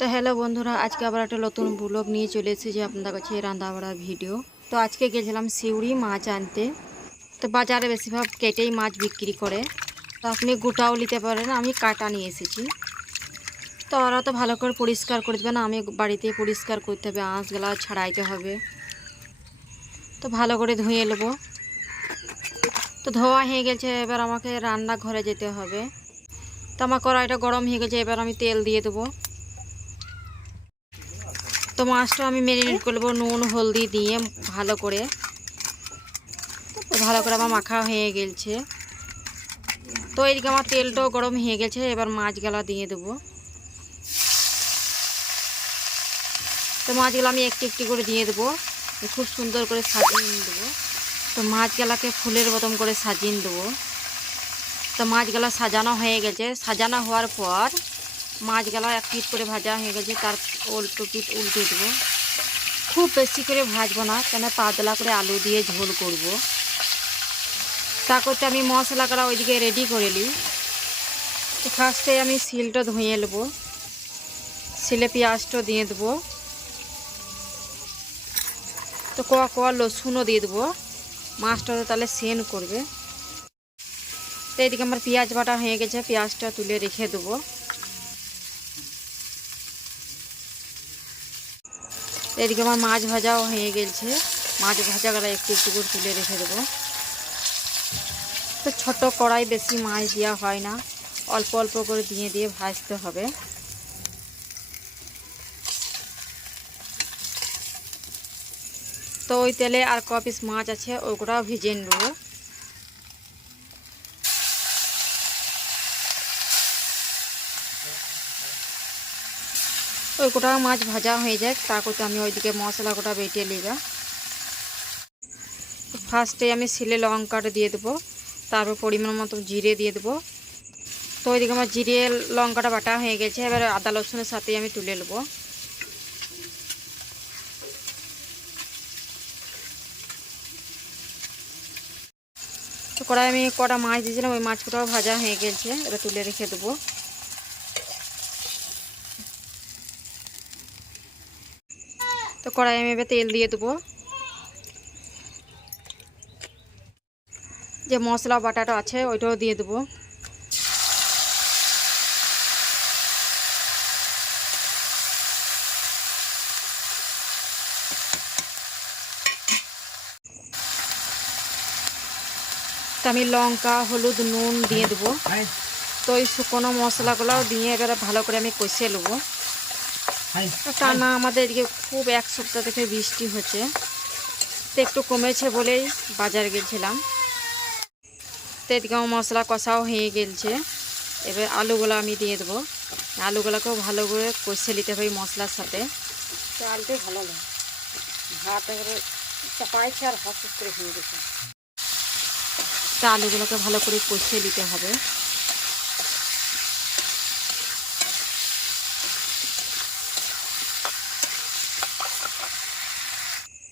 তো হ্যালো বন্ধুরা, আজকে আবার একটা নতুন ব্লগ নিয়ে চলে এসেছি আপনাদের কাছে রান্না বাড়ার ভিডিও। তো আজকে গেছিলাম শিউরি মাছ আনতে। তো বাজারে বেশিরভাগ কেটেই মাছ বিক্রি করে, তো আপনি গোটাও নিতে পারেন, আমি কাটা নিয়ে এসেছি। তো ওরা তো ভালো করে পরিষ্কার করে দেবে না, আমি বাড়িতেই পরিষ্কার করতে হবে, আঁশগুলা ছাড়াইতে হবে। তো ভালো করে ধুয়ে নেবো। তো ধোয়া হয়ে গেছে, এবার আমাকে রান্নাঘরে যেতে হবে। তো আমার কড়াইটা গরম হয়ে গেছে, এবার আমি তেল দিয়ে দেবো। তো মাছটা আমি ম্যারিনেট করে নেবো নুন হলদি দিয়ে ভালো করে। তো ভালো করে আমার মাখা হয়ে গেছে। তো এদিকে আমার তেলটাও গরম হয়ে গেছে, এবার মাছগুলা দিয়ে দেবো। তো মাছগুলো আমি একটু একটু করে দিয়ে দেবো, খুব সুন্দর করে সাজিয়ে দেবো। তো মাছগুলাকে ফুলের মতন করে সাজিয়ে দেবো। তো মাছগুলা সাজানো হয়ে গেছে, সাজানো হওয়ার পর মাছগুলা এক পিট করে ভাজা হয়ে গেছে, তার উল্টো পিট উল্টে দেবো। খুব বেশি করে ভাজবো না, কেন পাতলা করে আলু দিয়ে ঝোল করব। তা করতে আমি মশলাগুলো ওইদিকে রেডি করে নিই। তো ফার্স্টে আমি শিলটা ধুয়ে নেবো, শিলে পেঁয়াজটা দিয়ে দেবো। তো কোয়া রসুনও দিয়ে দেবো, মাছটা তাহলে সেন করবে। তো এদিকে আমার পেঁয়াজ বাটা হয়ে গেছে, পেঁয়াজটা তুলে রেখে দেবো। এদিকে আমার মাছ ভাজাও হয়ে গেছে, মাছ ভাজাগুলো একটু একটু করে তুলে রেখে দেবো। তো ছোট কড়াই, বেশি মাছ দেওয়া হয় না, অল্প অল্প করে দিয়ে দিয়ে ভাজতে হবে। তো ওই তেলে আর ক পিস মাছ আছে ওগুলাও ভেজে নেব। ওই গোটা মাছ ভাজা হয়ে যায়, তা করতে আমি ওইদিকে মশলা গোটা বেটে নেব। ফার্স্টে আমি শিলে লঙ্কাটা দিয়ে দেবো, তারপর পরিমাণ মতো জিরে দিয়ে দেবো। তো ওইদিকে আমার জিরে লঙ্কাটা বাটা হয়ে গেছে, এবার আদা রসুনের সাথে আমি তুলে নেবো। তো কড়াই আমি কটা মাছ দিয়েছিলাম, ওই মাছ কটাও ভাজা হয়ে গেছে, এবার তুলে রেখে দেবো। তো কড়াই আমি এবার তেল দিয়ে দেবো। যে মশলা বাটাটা আছে ওইটাও দিয়ে দেবো। তো আমি লঙ্কা হলুদ নুন দিয়ে দেবো। তো ওই শুকনো মশলাগুলোও দিয়ে এবারে ভালো করে আমি কষিয়ে নেবো। টানা আমাদের এদিকে খুব এক সপ্তাহ থেকে বৃষ্টি হচ্ছে, তো একটু কমেছে বলেই বাজার গেছিলাম। তো এদিকে আমার মশলা কষাও হয়ে গেছে, এবার আলুগুলো আমি দিয়ে দেবো। আলুগুলোকেও ভালো করে কষিয়ে নিতে হবে মশলার সাথে। তো আলুটাই ভালো লাগে, ভাত এবারে চাপাইছে আর হস করে ভেঙে গেছে। তো আলুগুলোকে ভালো করে কষিয়ে নিতে হবে।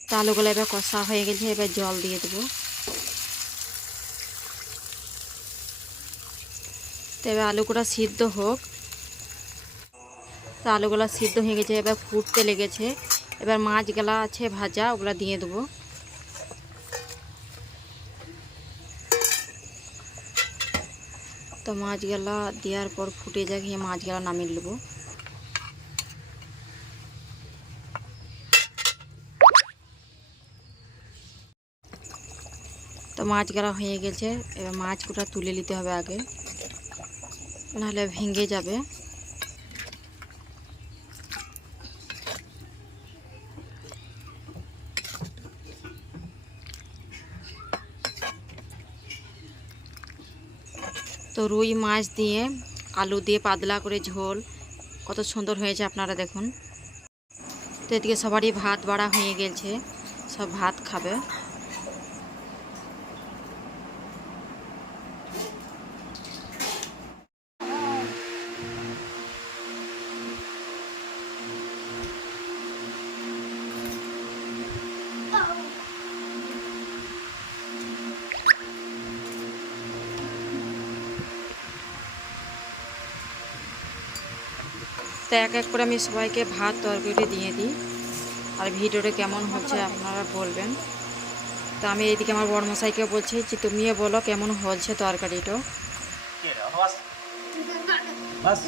তো আলুগুলো এবার কষা হয়ে গেছে, এবার জল দিয়ে দেবো। তো এবার আলুগুলো সিদ্ধ হোক। তো আলুগুলো সিদ্ধ হয়ে গেছে, এবার ফুটতে লেগেছে। এবার মাছগুলা আছে ভাজা, ওগুলো দিয়ে দেবো। তো মাছগুলা দেওয়ার পর ফুটে যায়, মাছগুলা নামিয়ে নেবো। তো মাছগুলা হয়ে গেছে, এবার মাছগুলো তুলে নিতে হবে আগে, নাহলে ভেঙে যাবে। তো রুই মাছ দিয়ে আলু দিয়ে পাতলা করে ঝোল কত সুন্দর হয়েছে আপনারা দেখুন। তো এদিকে সবারই ভাত বাড়া হয়ে গেছে, সব ভাত খাবে। তো এক এক করে আমি সবাইকে ভাত তরকারিটা দিয়ে দিই। আর ভিডিওটা কেমন হচ্ছে আপনারা বলবেন। তো আমি এইদিকে আমার বড়মশাইকে বলছি যে তুমিও বলো কেমন হচ্ছে তরকারিটা। बस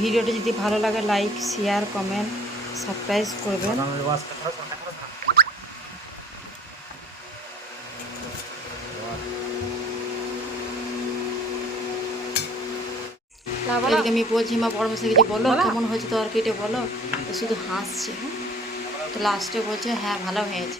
ভিডিওটা যদি ভালো লাগে লাইক শেয়ার কমেন্ট সাবস্ক্রাইব করবেন। बस এদিকে আমি বলছি মা বড়মশাইকে যে বলো কেমন হয়েছে তরকারিটা বলো, তো শুধু হাসছে। তো লাস্টে বলছে হ্যাঁ ভালো হয়েছে।